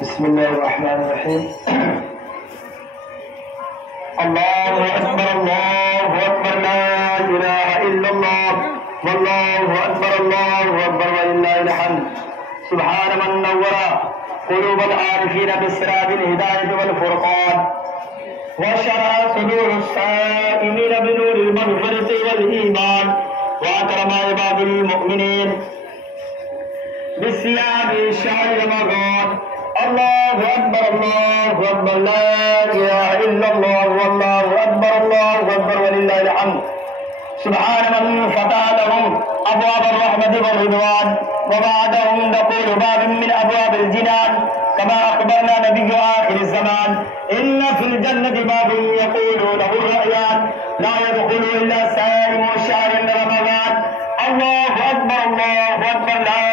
بسم الله الرحمن الرحيم. الله أكبر الله أكبر لا إله إلا الله والله أكبر الله أكبر ولله الحمد. سبحان من نور قلوب العارفين بسراب الهداية والفرقان وشرع صدور الصائمين بنور المغفرة والإيمان وأكرم عباد المؤمنين بصيام شهر رمضان. الله أكبر الله أكبر لا إله إلا الله والله أكبر ولله الحمد. سبحان من فتح لهم أبواب الرحمة والرضوان وبعدهم دخول باب من أبواب الجنان كما أخبرنا نبي آخر الزمان إن في الجنة باب يقول له الرأيان لا يدخل إلا سائم شهر رمضان. الله أكبر لا